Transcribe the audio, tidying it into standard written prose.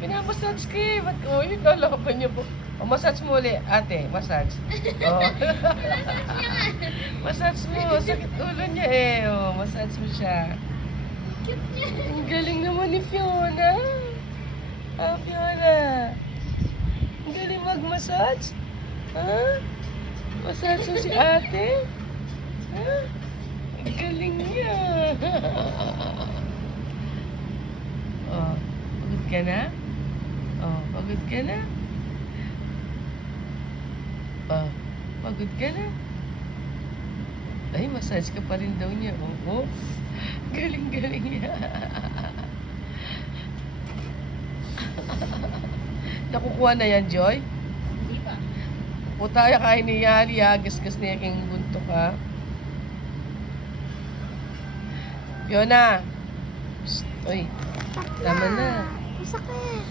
Pinamassage ko eh. Ba't ko yun? Lalaban niyo po. O, massage mo ulit. Ate, massage. O. Massage mo. Sakit ulo niya eh. O, massage mo siya. Cute niya. Ang galing naman ni Fiona. Ah, Fiona. Ang galing mag-massage. Ha? Massage mo si ate. Ha? Ang galing niya. Oh, pagod ka na? Oh, pagod ka na? Oh, pagod ka na? Ay, massage ka pa rin daw niya. Oo. Galing-galing niya. Nakukuha na yan, Joy? Hindi pa. Putaya kain ni Yali, ha? Gasgas niya king buntok, ha? Fiona! Psst, uy, tama na. Masakit.